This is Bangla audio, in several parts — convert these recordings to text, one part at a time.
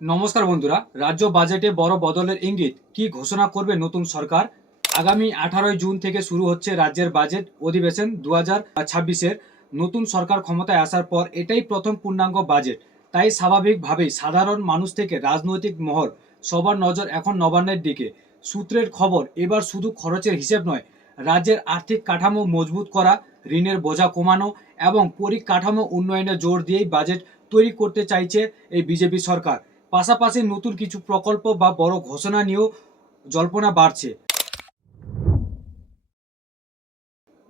নমস্কার বন্ধুরা, রাজ্য বাজেটে বড় বদলের ইঙ্গিত কি ঘোষণা করবে নতুন সরকার? আগামী 18 জুন থেকে শুরু হচ্ছে রাজ্যের বাজেট অধিবেশন 2026-এর। নতুন সরকার ক্ষমতায় আসার পর এটাই প্রথম পূর্ণাঙ্গ বাজেট। তাই স্বাভাবিকভাবেই সাধারণ মানুষ থেকে রাজনৈতিক মহল সবার নজর এখন নবান্নের দিকে। সূত্রের খবর, এবার শুধু খরচের হিসেব নয়, রাজ্যের আর্থিক কাঠামো মজবুত করা, ঋণের বোঝা কমানো এবং পরিকাঠামো উন্নয়নে জোর দিয়েই বাজেট তৈরি করতে চাইছে এই বিজেপি সরকার। পাশাপাশি নতুন কিছু প্রকল্প বা বড় ঘোষণা নিয়েও জল্পনা বাড়ছে।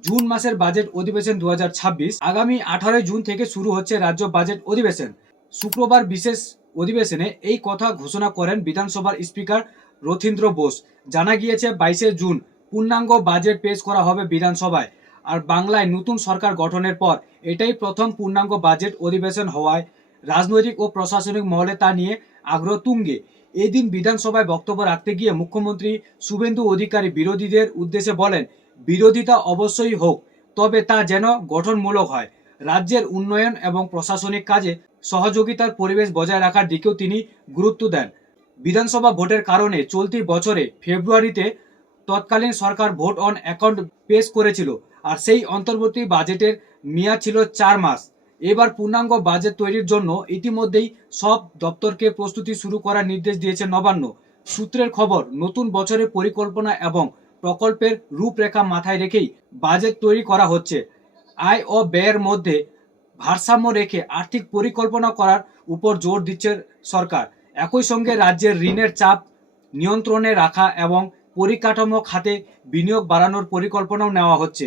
জুন মাসের বাজেট অধিবেশন 2026 আগামী 18 জুন থেকে শুরু হচ্ছে রাজ্য বাজেট অধিবেশন। শুক্রবার বিশেষ অধিবেশনে এই কথা ঘোষণা করেন বিধানসভার স্পিকার রথীন্দ্র বোস। জানা গিয়েছে 22 জুন পূর্ণাঙ্গ বাজেট পেশ করা হবে বিধানসভায়। আর বাংলায় নতুন সরকার গঠনের পর এটাই প্রথম পূর্ণাঙ্গ বাজেট অধিবেশন হওয়ায় রাজনৈতিক ও প্রশাসনিক মহলে তা নিয়ে আগ্রহ তুঙ্গে। এই দিন বিধানসভায় বক্তব্য রাখতে গিয়ে মুখ্যমন্ত্রী শুভেন্দু অধিকারী বিরোধীদের উদ্দেশ্যে বলেন, বিরোধিতা অবশ্যই হোক, তবে তা যেন গঠনমূলক হয়। রাজ্যের উন্নয়ন এবং প্রশাসনিক কাজে সহযোগিতার পরিবেশ বজায় রাখার দিকেও তিনি গুরুত্ব দেন। বিধানসভা ভোটের কারণে চলতি বছরে ফেব্রুয়ারিতে তৎকালীন সরকার ভোট অন অ্যাকাউন্ট পেশ করেছিল, আর সেই অন্তর্বর্তী বাজেটের মেয়াদ ছিল 4 মাস। এবার পূর্ণাঙ্গ বাজেট তৈরির জন্য ইতিমধ্যেই সব দপ্তরকে প্রস্তুতি শুরু করার নির্দেশ দিয়েছে নবান্ন। সূত্রের খবর, নতুন বছরের পরিকল্পনা এবং প্রকল্পের রূপরেখা মাথায় রেখেই বাজেট তৈরি করা হচ্ছে। আয় ও ব্যয়ের মধ্যে ভারসাম্য রেখে আর্থিক পরিকল্পনা করার উপর জোর দিচ্ছে সরকার। একই সঙ্গে রাজ্যের ঋণের চাপ নিয়ন্ত্রণে রাখা এবং পরিকাঠামো খাতে বিনিয়োগ বাড়ানোর পরিকল্পনাও নেওয়া হচ্ছে।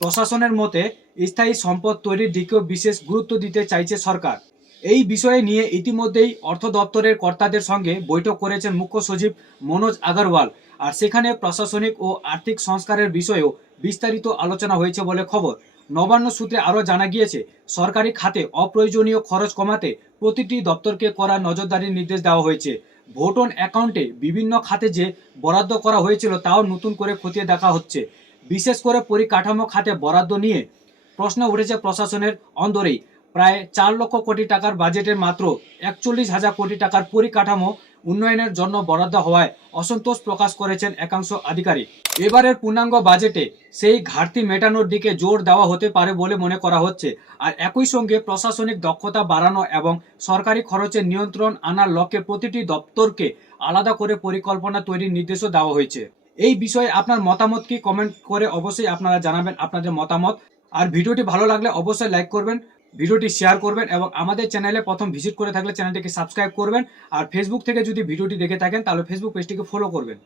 প্রশাসনের মতে স্থায়ী সম্পদ তৈরির দিকেও বিশেষ গুরুত্ব দিতে চাইছে সরকার। এই বিষয়ে নিয়ে ইতিমধ্যেই অর্থ দপ্তরের কর্তাদের সঙ্গে বৈঠক করেছেন মুখ্য সচিব মনোজ আগরওয়াল। আর সেখানে প্রশাসনিক ও আর্থিক সংস্কারের বিষয়েও বিস্তারিত আলোচনা হয়েছে বলে খবর। নবান্ন সূত্রে আরও জানা গিয়েছে, সরকারি খাতে অপ্রয়োজনীয় খরচ কমাতে প্রতিটি দপ্তরকে করা নজরদারির নির্দেশ দেওয়া হয়েছে। ভোট অন অ্যাকাউন্টে বিভিন্ন খাতে যে বরাদ্দ করা হয়েছিল তাও নতুন করে খতিয়ে দেখা হচ্ছে। বিশেষ করে পরিকাঠামো খাতে বরাদ্দ নিয়ে প্রশ্ন উঠেছে প্রশাসনের অন্দরেই। প্রায় 4 লক্ষ কোটি টাকার বাজেটের মাত্র 41,000 কোটি টাকার পরিকাঠামো উন্নয়নের জন্য বরাদ্দ হওয়ায় অসন্তোষ প্রকাশ করেছেন একাংশ আধিকারিক। এবারের পূর্ণাঙ্গ বাজেটে সেই ঘাটতি মেটানোর দিকে জোর দেওয়া হতে পারে বলে মনে করা হচ্ছে। আর একই সঙ্গে প্রশাসনিক দক্ষতা বাড়ানো এবং সরকারি খরচের নিয়ন্ত্রণ আনার লক্ষ্যে প্রতিটি দপ্তরকে আলাদা করে পরিকল্পনা তৈরির নির্দেশও দেওয়া হয়েছে। এই বিষয়ে আপনার মতামত কি, কমেন্ট করে অবশ্যই আপনারা জানাবেন আপনাদের মতামত। আর ভিডিওটি ভালো লাগলে অবশ্যই লাইক করবেন, ভিডিওটি শেয়ার করবেন এবং আমাদের চ্যানেলে প্রথম ভিজিট করে থাকলে চ্যানেলটিকে সাবস্ক্রাইব করবেন। আর ফেসবুক থেকে যদি ভিডিওটি দেখে থাকেন তাহলে ফেসবুক পেজটিকে ফলো করবেন।